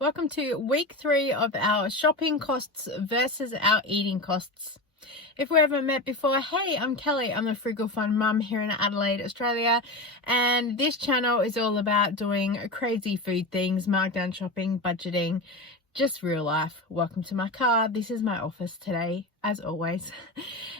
Welcome to week 3 of our shopping costs versus our eating costs. If we haven't met before, hey, I'm Kelly. I'm a Frugal Fun Mum here in Adelaide, Australia, and this channel is all about doing crazy food things, markdown shopping, budgeting, just real life. Welcome to my car. This is my office today, as always.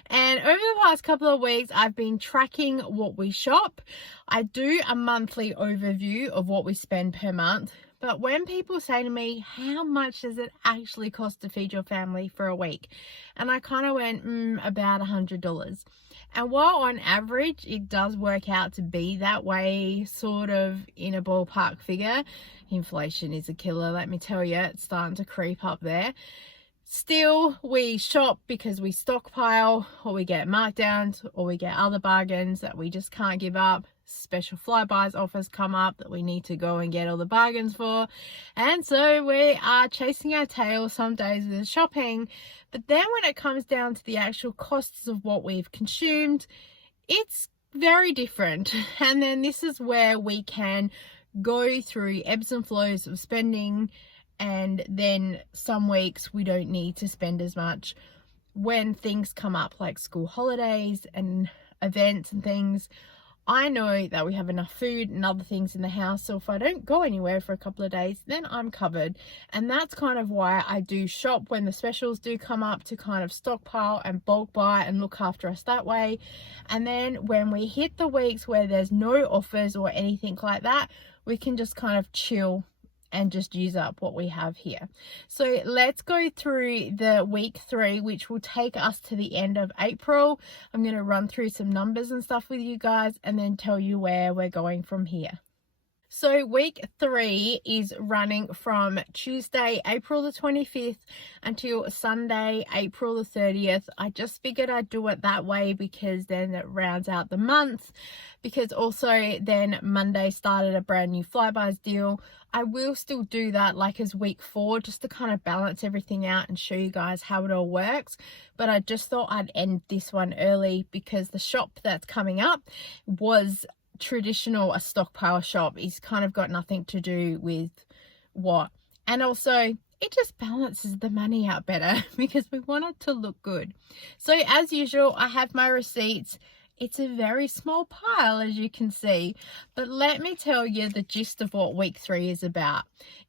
And over the past couple of weeks, I've been tracking what we shop. I do a monthly overview of what we spend per month. But when people say to me, how much does it actually cost to feed your family for a week? And I kind of went, about $100. And while on average, it does work out to be that way, sort of in a ballpark figure, inflation is a killer, let me tell you. It's starting to creep up there. Still, we shop because we stockpile, or we get markdowns, or we get other bargains that we just can't give up. Special Flybuys offers come up that we need to go and get all the bargains for, and so we are chasing our tail some days with shopping. But then when it comes down to the actual costs of what we've consumed, it's very different. And then this is where we can go through ebbs and flows of spending, and then some weeks we don't need to spend as much when things come up like school holidays and events and things. I know that we have enough food and other things in the house, so if I don't go anywhere for a couple of days, then I'm covered. And that's kind of why I do shop when the specials do come up, to kind of stockpile and bulk buy and look after us that way. And then when we hit the weeks where there's no offers or anything like that, we can just kind of chill and just use up what we have here. So let's go through the week 3, which will take us to the end of April. I'm going to run through some numbers and stuff with you guys and then tell you where we're going from here. So week 3 is running from Tuesday, April the 25th until Sunday, April the 30th. I just figured I'd do it that way because then it rounds out the month, because also then Monday started a brand new Flybuys deal. I will still do that like as week 4, just to kind of balance everything out and show you guys how it all works. But I just thought I'd end this one early because the shop that's coming up was traditional, a stockpile shop. Is kind of got nothing to do with what, and also it just balances the money out better because we want it to look good. So as usual, I have my receipts. It's a very small pile, as you can see, but let me tell you the gist of what week 3 is about.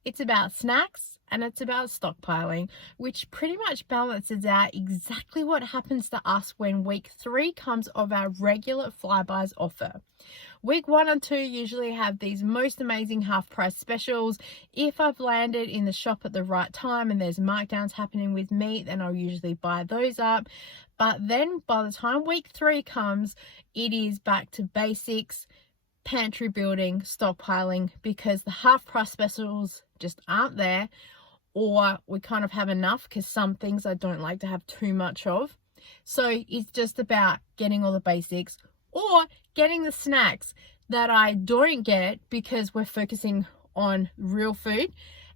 It's about snacks and it's about stockpiling, which pretty much balances out exactly what happens to us when week 3 comes of our regular Flybuys offer. Week 1 and 2 usually have these most amazing half price specials. If I've landed in the shop at the right time and there's markdowns happening with meat, then I'll usually buy those up. But then by the time week 3 comes, it is back to basics, pantry building, stockpiling, because the half price specials just aren't there, or we kind of have enough because some things I don't like to have too much of. So it's just about getting all the basics or getting the snacks that I don't get because we're focusing on real food.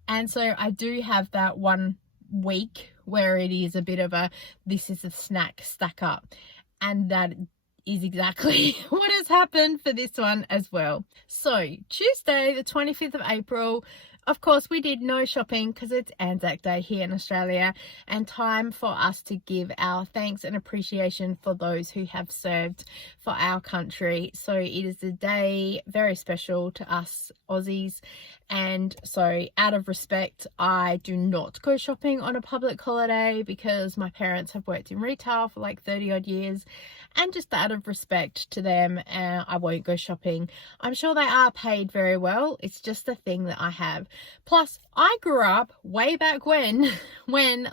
And so I do have that one week where it is a bit of a, this is a snack stack up, and that is exactly what has happened for this one as well. So Tuesday the 25th of April, of course we did no shopping because it's Anzac Day here in Australia, and time for us to give our thanks and appreciation for those who have served for our country. So it is a day very special to us Aussies, and so out of respect I do not go shopping on a public holiday because my parents have worked in retail for like 30 odd years, and just out of respect to them, I won't go shopping. I'm sure they are paid very well, it's just a thing that I have. Plus I grew up way back when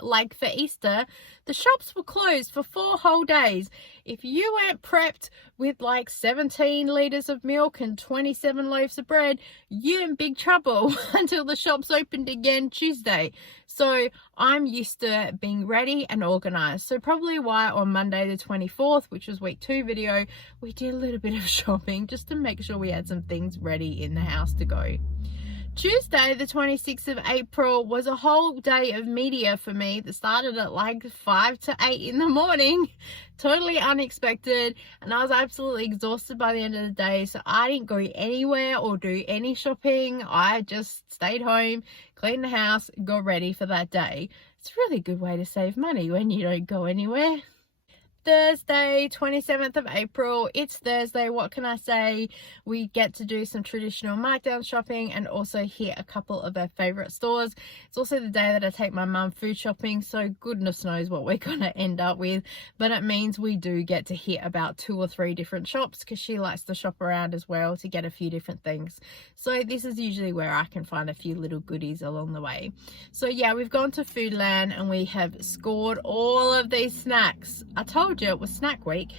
like for Easter the shops were closed for 4 whole days. If you weren't prepped with like 17 litres of milk and 27 loaves of bread, you're in big trouble until the shops opened again Tuesday. So I'm used to being ready and organised. So probably why on Monday the 24th, which was week 2 video, we did a little bit of shopping just to make sure we had some things ready in the house to go. Tuesday the 26th of April was a whole day of media for me that started at like 5 to 8 in the morning. Totally unexpected, and I was absolutely exhausted by the end of the day, so I didn't go anywhere or do any shopping. I just stayed home, clean the house, got ready for that day. It's a really good way to save money when you don't go anywhere. Thursday, 27th of April. It's Thursday. What can I say? We get to do some traditional markdown shopping and also hit a couple of our favorite stores. It's also the day that I take my mum food shopping, so goodness knows what we're going to end up with. But it means we do get to hit about 2 or 3 different shops because she likes to shop around as well to get a few different things. So this is usually where I can find a few little goodies along the way. So yeah, we've gone to Foodland and we have scored all of these snacks. I told you it was snack week,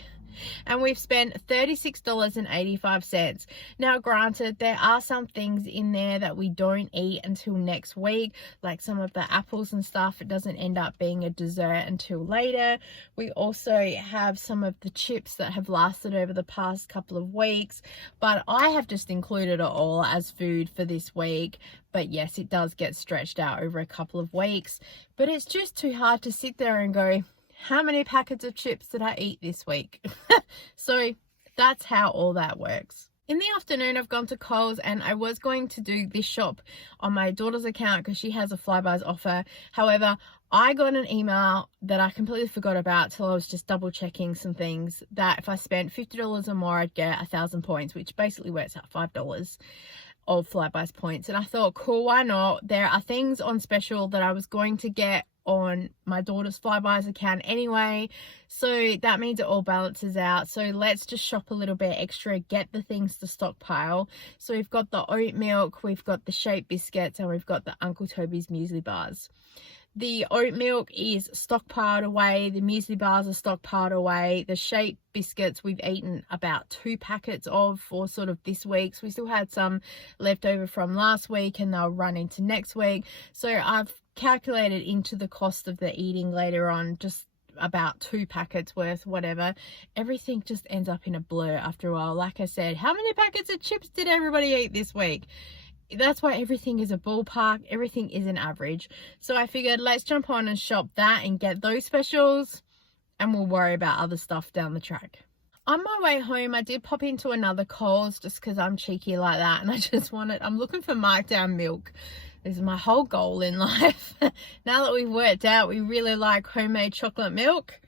and we've spent $36.85. Now granted, there are some things in there that we don't eat until next week, like some of the apples and stuff. It doesn't end up being a dessert until later. We also have some of the chips that have lasted over the past couple of weeks, but I have just included it all as food for this week. But yes, it does get stretched out over a couple of weeks, but it's just too hard to sit there and go, how many packets of chips did I eat this week? So that's how all that works. In the afternoon, I've gone to Coles and I was going to do this shop on my daughter's account because she has a Flybuys offer. However, I got an email that I completely forgot about till I was just double checking some things, that if I spent $50 or more, I'd get 1,000 points, which basically works out $5 of Flybuys points. And I thought, cool, why not? There are things on special that I was going to get on my daughter's Flybuys account anyway, so that means it all balances out. So let's just shop a little bit extra, get the things to stockpile. So we've got the oat milk, we've got the Shape biscuits, and we've got the Uncle Toby's muesli bars. The oat milk is stockpiled away, the muesli bars are stockpiled away, the Shape biscuits we've eaten about 2 packets of for sort of this week. So we still had some left over from last week and they'll run into next week. So I've calculated into the cost of the eating later on just about 2 packets worth, whatever. Everything just ends up in a blur after a while. Like I said, how many packets of chips did everybody eat this week? That's why everything is a ballpark, everything is an average. So I figured let's jump on and shop that and get those specials, and we'll worry about other stuff down the track. On my way home, I did pop into another Coles just because I'm cheeky like that, and I'm looking for Markdown milk. This is my whole goal in life. Now that we've worked out we really like homemade chocolate milk,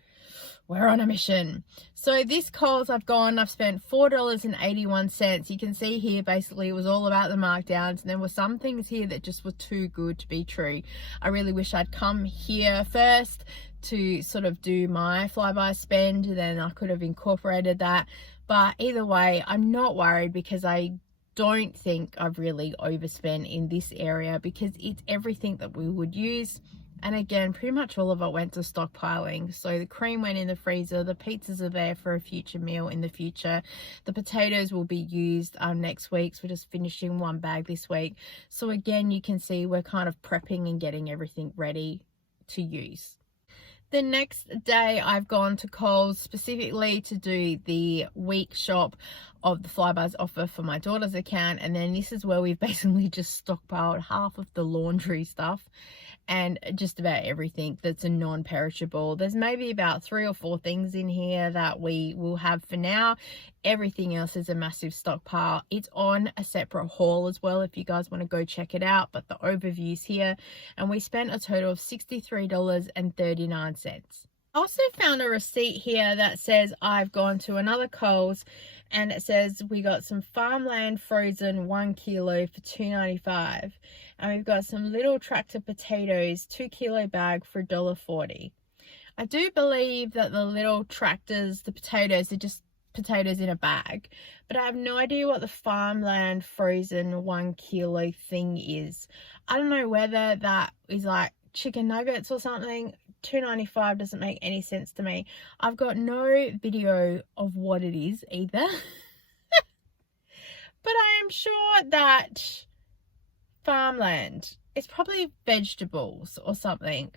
we're on a mission. So this Coles I've spent $4.81. You can see here basically it was all about the markdowns, and there were some things here that just were too good to be true. I really wish I'd come here first to sort of do my Flybuys spend, then I could have incorporated that. But either way, I'm not worried because I don't think I've really overspent in this area because it's everything that we would use. And again, pretty much all of it went to stockpiling. So the cream went in the freezer, the pizzas are there for a future meal in the future. The potatoes will be used next week, so we're just finishing 1 bag this week. So again, you can see we're kind of prepping and getting everything ready to use. The next day I've gone to Coles specifically to do the week shop of the Flybuys offer for my daughter's account, and then this is where we've basically just stockpiled half of the laundry stuff and just about everything that's a non-perishable. There's maybe about 3 or 4 things in here that we will have for now. Everything else is a massive stockpile. It's on a separate haul as well if you guys want to go check it out, but the overview's here, and we spent a total of $63.39. I also found a receipt here that says I've gone to another Coles, and it says we got some farmland frozen 1 kilo for $2.95, and we've got some little tractor potatoes 2 kilo bag for $1.40. I do believe that the little tractors, the potatoes, are just potatoes in a bag, but I have no idea what the farmland frozen 1 kilo thing is. I don't know whether that is like chicken nuggets or something. $2.95 doesn't make any sense to me. I've got no video of what it is either. But I am sure that farmland is probably vegetables or something.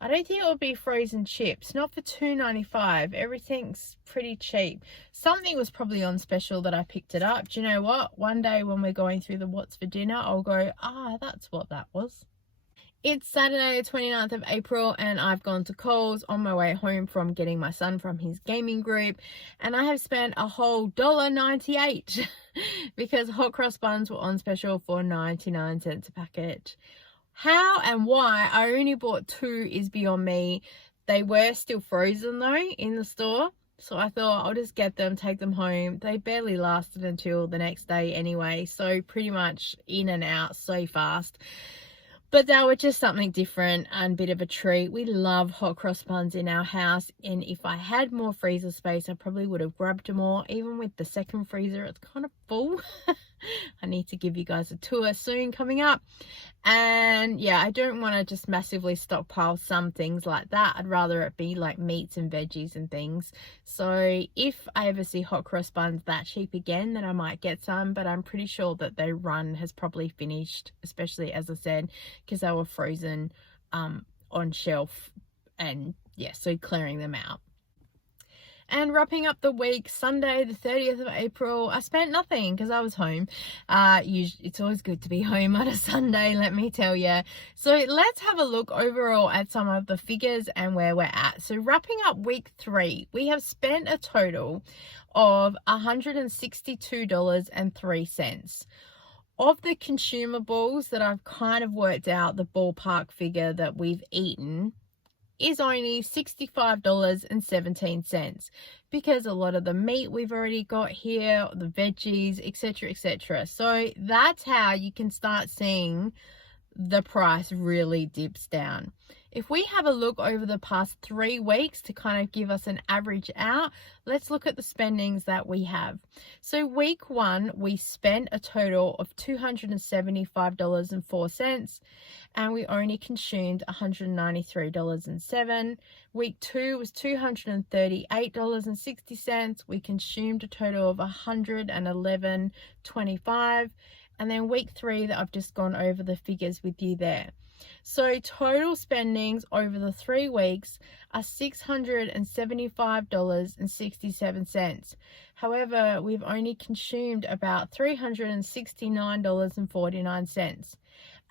I don't think it would be frozen chips, not for $2.95. Everything's pretty cheap. Something was probably on special that I picked it up. Do you know what? One day when we're going through the what's for dinner, I'll go, that's what that was. It's Saturday, 29th of April, and I've gone to Coles on my way home from getting my son from his gaming group, and I have spent a whole $1.98 because hot cross buns were on special for 99 cents a packet. How and why I only bought 2 is beyond me. They were still frozen though in the store, so I thought I'll just get them, take them home. They barely lasted until the next day anyway, so pretty much in and out so fast. But they were just something different and a bit of a treat. We love hot cross buns in our house, and if I had more freezer space, I probably would have grabbed more. Even with the second freezer, it's kind of full. I need to give you guys a tour soon coming up. And yeah, I don't want to just massively stockpile some things like that. I'd rather it be like meats and veggies and things. So if I ever see hot cross buns that cheap again, then I might get some, but I'm pretty sure that their run has probably finished, especially as I said, because they were frozen on shelf, and yeah, so clearing them out. And wrapping up the week, Sunday the 30th of April, I spent nothing because I was home. It's always good to be home on a Sunday, let me tell you. So let's have a look overall at some of the figures and where we're at. So wrapping up week 3, we have spent a total of $162.03. Of the consumables that I've kind of worked out, the ballpark figure that we've eaten is only $65.17, because a lot of the meat we've already got here, the veggies, etc, etc. So that's how you can start seeing the price really dips down. If we have a look over the past 3 weeks to kind of give us an average out, let's look at the spendings that we have. So week 1, we spent a total of $275.04, and we only consumed $193.07. Week 2 was $238.60. We consumed a total of $111.25. And then week 3 that I've just gone over the figures with you there. So total spendings over the 3 weeks are $675.67. However, we've only consumed about $369.49.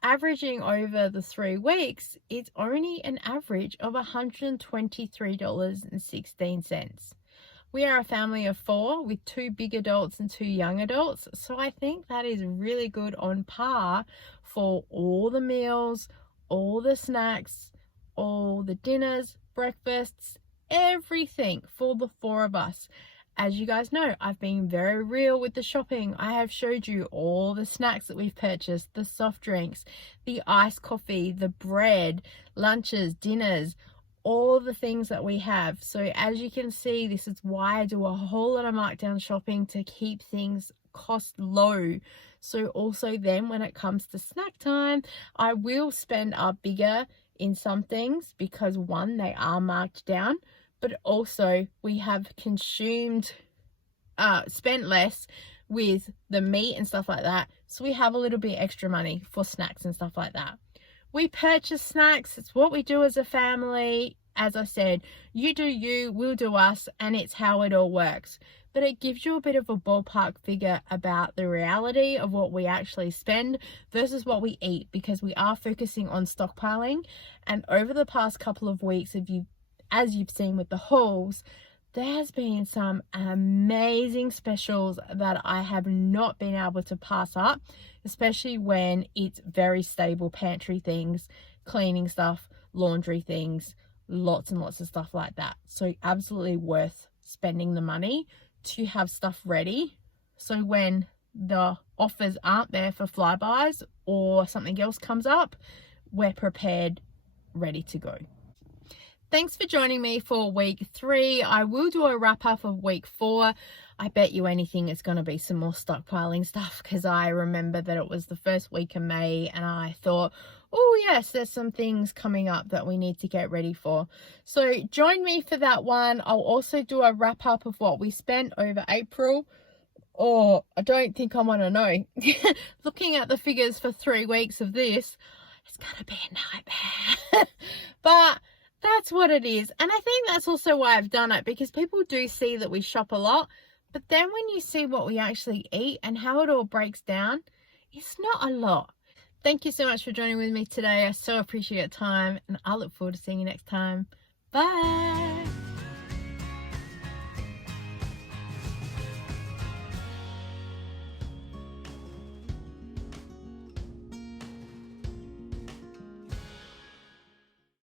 Averaging over the 3 weeks, it's only an average of $123.16. We are a family of 4 with 2 big adults and 2 young adults. So I think that is really good on par for all the meals, all the snacks, all the dinners, breakfasts, everything for the 4 of us. As you guys know, I've been very real with the shopping. I have showed you all the snacks that we've purchased, the soft drinks, the iced coffee, the bread, lunches, dinners, all the things that we have. So as you can see, this is why I do a whole lot of markdown shopping, to keep things cost low. So also then when it comes to snack time, I will spend up bigger in some things because 1, they are marked down, but also we have spent less with the meat and stuff like that. So we have a little bit extra money for snacks and stuff like that. We purchase snacks. It's what we do as a family. As I said, you do you, we'll do us, and it's how it all works. But it gives you a bit of a ballpark figure about the reality of what we actually spend versus what we eat, because we are focusing on stockpiling. And over the past couple of weeks, as you've seen with the hauls, there has been some amazing specials that I have not been able to pass up, especially when it's very stable pantry things, cleaning stuff, laundry things, lots and lots of stuff like that. So absolutely worth spending the money to have stuff ready. So when the offers aren't there for flybys or something else comes up, we're prepared, ready to go. Thanks for joining me for week 3. I will do a wrap up of week 4. I bet you anything it's going to be some more stockpiling stuff, because I remember that it was the first week of May and I thought, oh yes, there's some things coming up that we need to get ready for. So join me for that one. I'll also do a wrap up of what we spent over April. Oh, I don't think I want to know. Looking at the figures for 3 weeks of this, it's going to be a nightmare. But that's what it is. And I think that's also why I've done it, because people do see that we shop a lot, but then when you see what we actually eat and how it all breaks down, it's not a lot. Thank you so much for joining with me today. I so appreciate your time, and I look forward to seeing you next time. Bye.